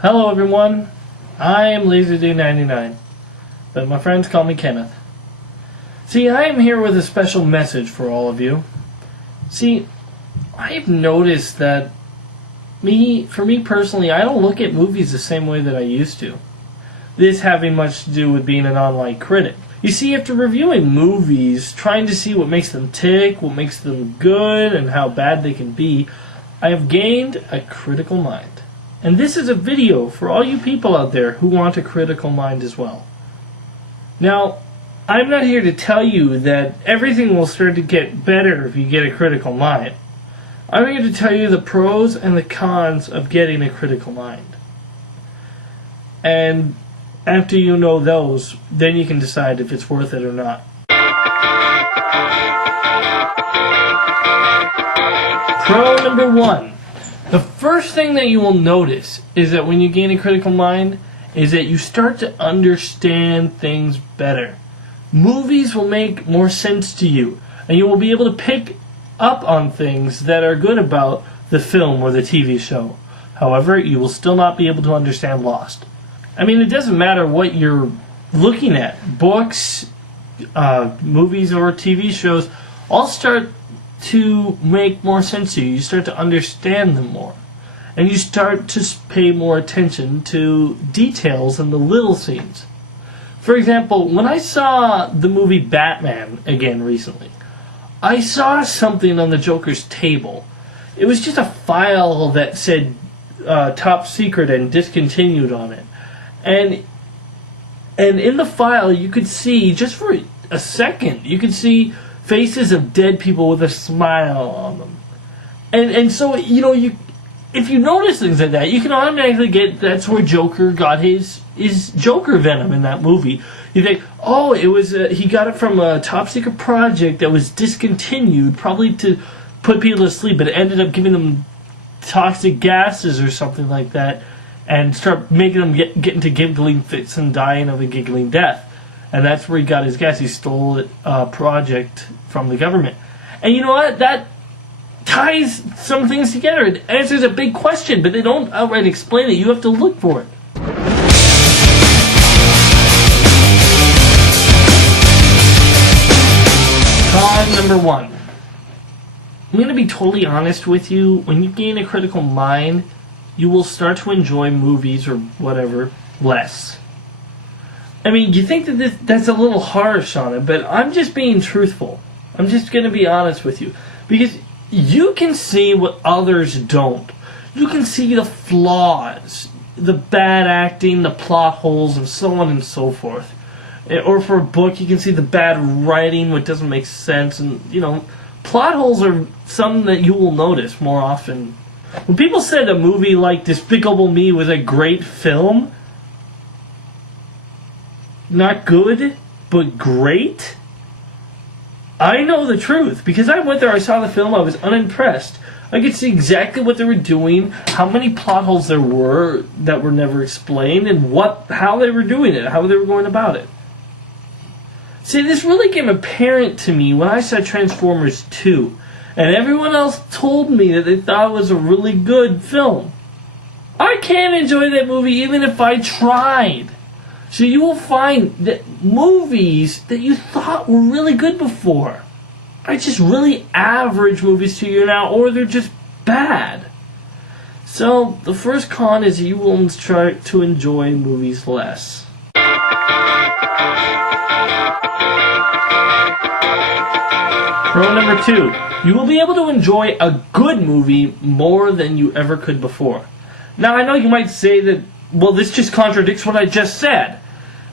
Hello everyone, I am LaserD99, but my friends call me Kenneth. See, I am here with a special message for all of you. See, I've noticed that for me personally, I don't look at movies the same way that I used to. This having much to do with being an online critic. You see, after reviewing movies, trying to see what makes them tick, what makes them good, and how bad they can be, I have gained a critical mind. And this is a video for all you people out there who want a critical mind as well. Now, I'm not here to tell you that everything will start to get better if you get a critical mind. I'm here to tell you the pros and the cons of getting a critical mind. And after you know those, then you can decide if it's worth it or not. Pro number 1. The first thing that you will notice is that when you gain a critical mind is that you start to understand things better. Movies will make more sense to you, and you will be able to pick up on things that are good about the film or the TV show. However, you will still not be able to understand Lost. I mean, it doesn't matter what you're looking at. Books, movies, or TV shows all start to make more sense to you. You start to understand them more. And you start to pay more attention to details and the little scenes. For example, when I saw the movie Batman again recently, I saw something on the Joker's table. It was just a file that said top secret and discontinued on it. And in the file you could see, just for a second, you could see faces of dead people with a smile on them. And so, if you notice things like that, you can automatically get that's where Joker got his Joker venom in that movie. You think, oh, it was he got it from a top secret project that was discontinued, probably to put people to sleep, but it ended up giving them toxic gases or something like that, and start making them get into giggling fits and dying of a giggling death. And that's where he got his gas. He stole a project from the government. And you know what? That ties some things together. It answers a big question, but they don't outright explain it. You have to look for it. Con number 1. I'm going to be totally honest with you. When you gain a critical mind, you will start to enjoy movies or whatever less. I mean, you think that that's a little harsh on it, but I'm just being truthful. I'm just going to be honest with you. Because you can see what others don't. You can see the flaws, the bad acting, the plot holes, and so on and so forth. Or for a book, you can see the bad writing, what doesn't make sense. And, plot holes are something that you will notice more often. When people said a movie like Despicable Me was a great film, not good, but great, I know the truth. Because I went there, I saw the film, I was unimpressed. I could see exactly what they were doing, how many plot holes there were that were never explained, and how they were doing it, how they were going about it. See, this really became apparent to me when I saw Transformers 2, and everyone else told me that they thought it was a really good film. I can't enjoy that movie even if I tried. So you will find that movies that you thought were really good before are just really average movies to you now, or they're just bad. So the first con is you will try to enjoy movies less. Pro number 2. You will be able to enjoy a good movie more than you ever could before. Now, I know you might say that, well, this just contradicts what I just said.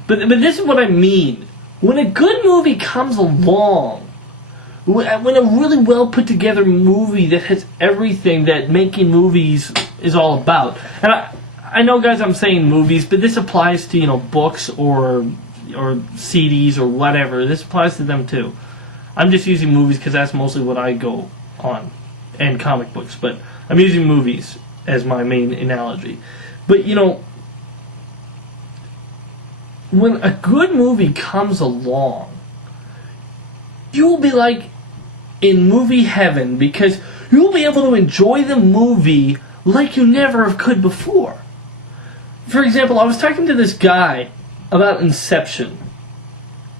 But this is what I mean. When a good movie comes along, when a really well put together movie that has everything that making movies is all about. And I know, guys, I'm saying movies, but this applies to, books or CDs or whatever. This applies to them too. I'm just using movies because that's mostly what I go on, and comic books. But I'm using movies as my main analogy. But, when a good movie comes along, you'll be like in movie heaven because you'll be able to enjoy the movie like you never could before. for example, I was talking to this guy about Inception.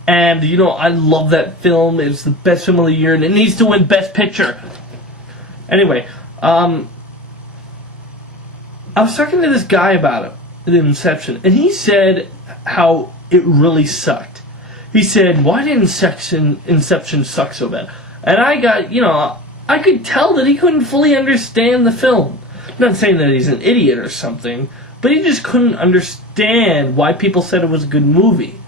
And, I love that film. It's the best film of the year, and it needs to win Best Picture. Anyway, I was talking to this guy about it, Inception, and he said how it really sucked. He said, why did Inception suck so bad? And I got, I could tell that he couldn't fully understand the film. I'm not saying that he's an idiot or something, but he just couldn't understand why people said it was a good movie.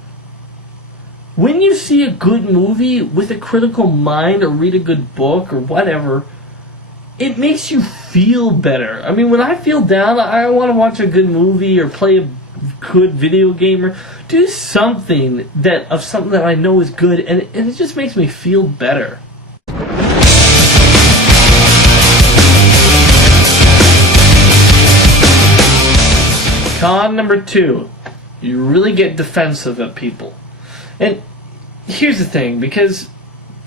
When you see a good movie with a critical mind or read a good book or whatever, it makes you feel better. I mean, when I feel down, I want to watch a good movie or play a good video game or do something that I know is good, and it just makes me feel better. Con number 2, you really get defensive at people. And here's the thing, because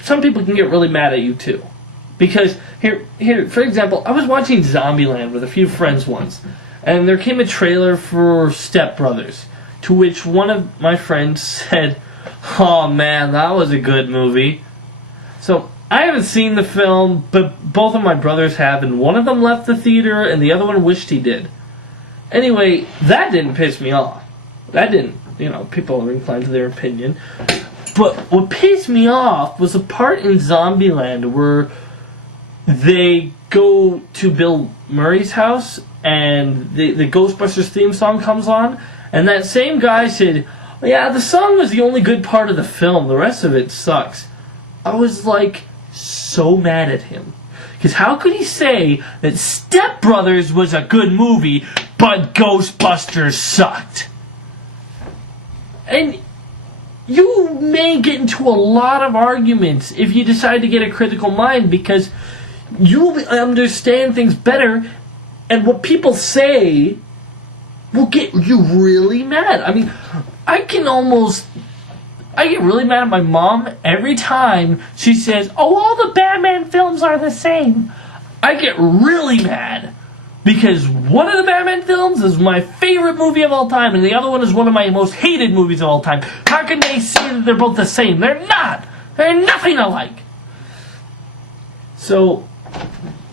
some people can get really mad at you too. Because, here, for example, I was watching Zombieland with a few friends once, and there came a trailer for Step Brothers, to which one of my friends said, "Oh man, that was a good movie." So, I haven't seen the film, but both of my brothers have, and one of them left the theater, and the other one wished he did. Anyway, that didn't piss me off. That didn't. People are inclined to their opinion. But what pissed me off was a part in Zombieland where they go to Bill Murray's house and the Ghostbusters theme song comes on, and that same guy said, "Yeah, the song was the only good part of the film. The rest of it sucks." I was so mad at him. Because how could he say that Step Brothers was a good movie, but Ghostbusters sucked? And you may get into a lot of arguments if you decide to get a critical mind, because you'll understand things better, and what people say will get you really mad. I mean, I get really mad at my mom every time she says, "Oh, all the Batman films are the same." I get really mad. Because one of the Batman films is my favorite movie of all time, and the other one is one of my most hated movies of all time. How can they say that they're both the same? They're not! They're nothing alike! So...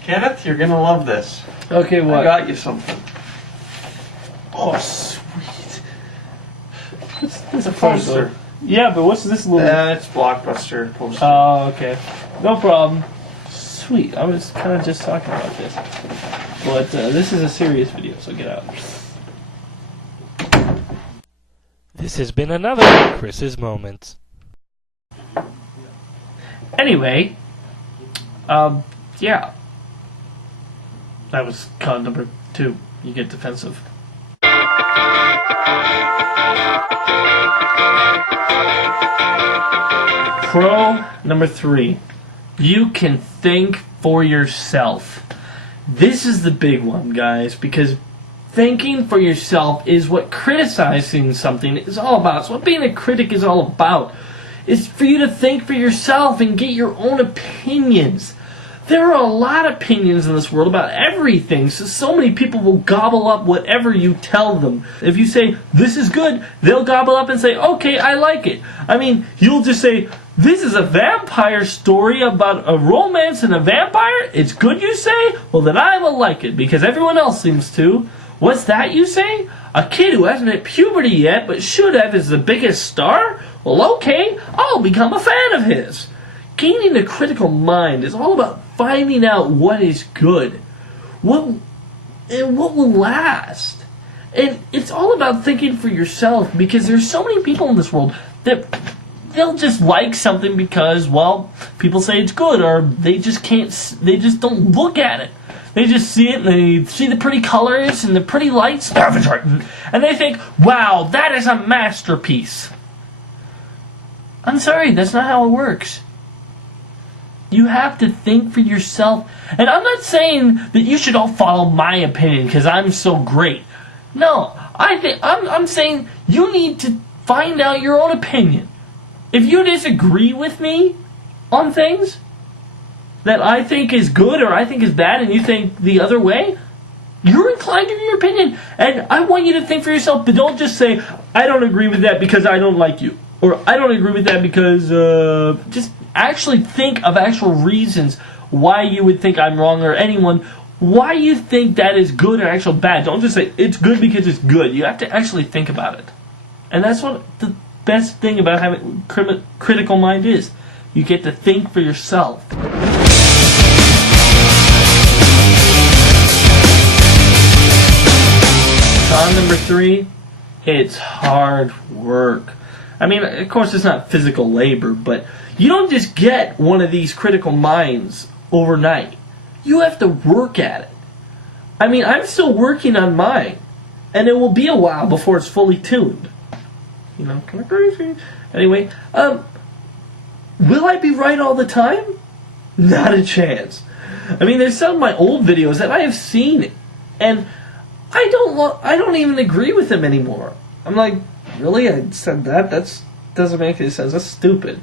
Kenneth, you're gonna love this. Okay, what? I got you something. Oh, sweet. It's a poster. Yeah, but what's this little... It's Blockbuster poster. Oh, okay. No problem. Sweet. I was kind of just talking about this. But this is a serious video, so get out. This has been another Chris's Moments. Anyway, yeah. That was con number 2. You get defensive. Pro number 3. You can think for yourself. This is the big one, guys, because thinking for yourself is what criticizing something is all about. It's what being a critic is all about. It's for you to think for yourself and get your own opinions. There are a lot of opinions in this world about everything, so many people will gobble up whatever you tell them. If you say, "This is good," they'll gobble up and say, "Okay, I like it." I mean, you'll just say, "This is a vampire story about a romance and a vampire. It's good, you say? Well, then I will like it, because everyone else seems to." What's that, you say? A kid who hasn't hit puberty yet, but should have, is the biggest star? Well, okay, I'll become a fan of his. Gaining a critical mind is all about finding out what is good, what will last. And it's all about thinking for yourself, because there's so many people in this world that they'll just like something because, well, people say it's good, or they just don't look at it. They just see it, and they see the pretty colors and the pretty lights, and they think, "Wow, that is a masterpiece." I'm sorry, that's not how it works. You have to think for yourself. And I'm not saying that you should all follow my opinion because I'm so great. No, I'm saying you need to find out your own opinion. If you disagree with me on things that I think is good or I think is bad, and you think the other way, You're inclined to give your opinion, and I want you to think for yourself, but don't just say, I don't agree with that because I don't like you. Or, I don't agree with that because, just actually think of actual reasons why you would think I'm wrong, or anyone, why you think that is good or actual bad. Don't just say, it's good because it's good. You have to actually think about it. And that's what the best thing about having critical mind is. You get to think for yourself. Con number 3, it's hard work. I mean, of course it's not physical labor, but you don't just get one of these critical minds overnight. You have to work at it. I mean, I'm still working on mine, and it will be a while before it's fully tuned. You know, kind of crazy. Anyway, will I be right all the time? Not a chance. I mean, there's some of my old videos that I have seen, and I don't even agree with them anymore. I'm like, really? I said that? That doesn't make any sense. That's stupid.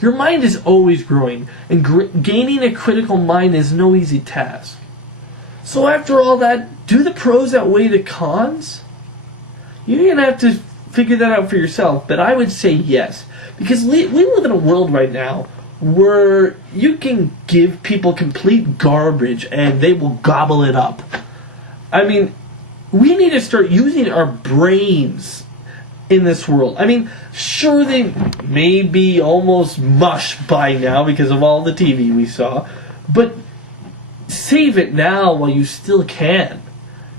Your mind is always growing, and gaining a critical mind is no easy task. So after all that, do the pros outweigh the cons? You're going to have to figure that out for yourself, but I would say yes. Because we live in a world right now where you can give people complete garbage and they will gobble it up. I mean, we need to start using our brains in this world. I mean, sure, they may be almost mush by now because of all the TV we saw, but save it now while you still can.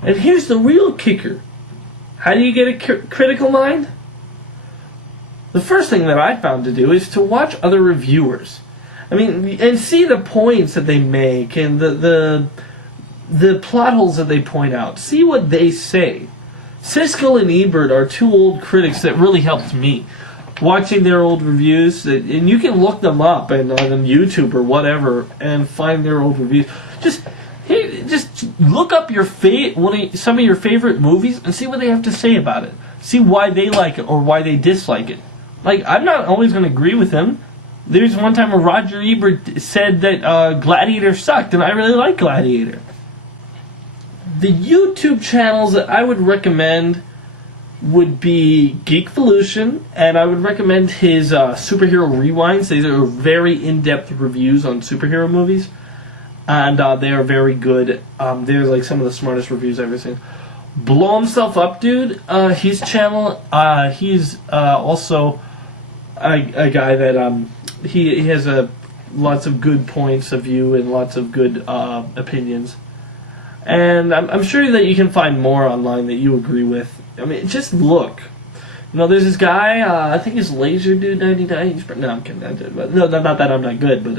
And here's the real kicker. How do you get a critical mind? The first thing that I found to do is to watch other reviewers. I mean, and see the points that they make and the plot holes that they point out. See what they say. Siskel and Ebert are two old critics that really helped me. Watching their old reviews, and you can look them up on YouTube or whatever and find their old reviews. Just look up some of your favorite movies and see what they have to say about it. See why they like it or why they dislike it. Like, I'm not always going to agree with them. There's one time where Roger Ebert said that Gladiator sucked, and I really like Gladiator. The YouTube channels that I would recommend would be Geekvolution, and I would recommend his Superhero Rewinds. These are very in-depth reviews on superhero movies, and they are very good. They're like some of the smartest reviews I've ever seen. Blow Himself Up Dude, his channel, he's also a guy that he has lots of good points of view and lots of good opinions. And I'm sure that you can find more online that you agree with. I mean, just look. You know, there's this guy, I think it's Laser Dude 99. No, I'm kidding. No, not that I'm not good, but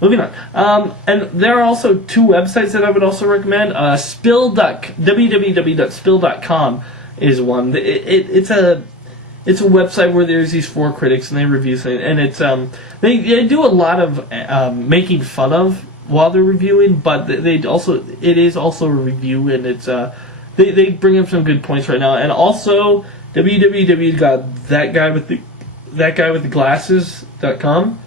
moving on. And there are also two websites that I would also recommend. www.spill.com is one. It's a website where there's these 4 critics and they review things, and it's they do a lot of making fun of while they're reviewing, but it is also a review, and it's they bring up some good points right now. And also www.thatguywiththeglasses.com,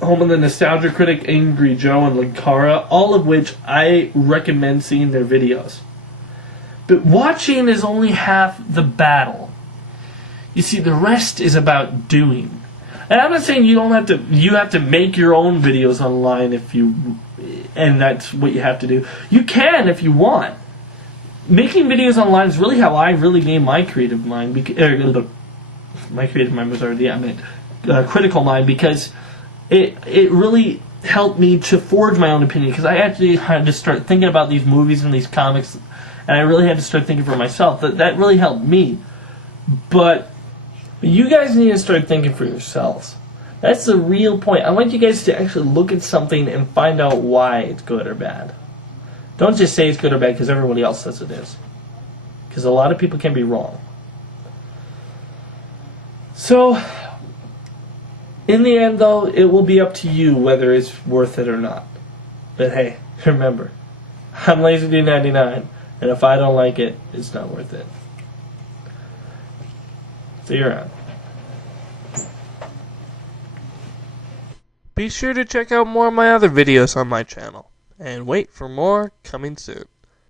home of the Nostalgia Critic, Angry Joe, and Linkara, all of which I recommend seeing their videos. But watching is only half the battle. You see, the rest is about doing. And I'm not saying you have to make your own videos online and that's what you have to do. You can if you want. Making videos online is really how I really gained my creative mind. My creative mind was already, critical mind, because it really helped me to forge my own opinion, because I actually had to start thinking about these movies and these comics, and I really had to start thinking for myself. That really helped me. But you guys need to start thinking for yourselves. That's the real point. I want you guys to actually look at something and find out why it's good or bad. Don't just say it's good or bad because everybody else says it is. Because a lot of people can be wrong. So, in the end, though, it will be up to you whether it's worth it or not. But hey, remember, I'm LaserD99, and if I don't like it, it's not worth it. See you around. Be sure to check out more of my other videos on my channel. And wait for more coming soon.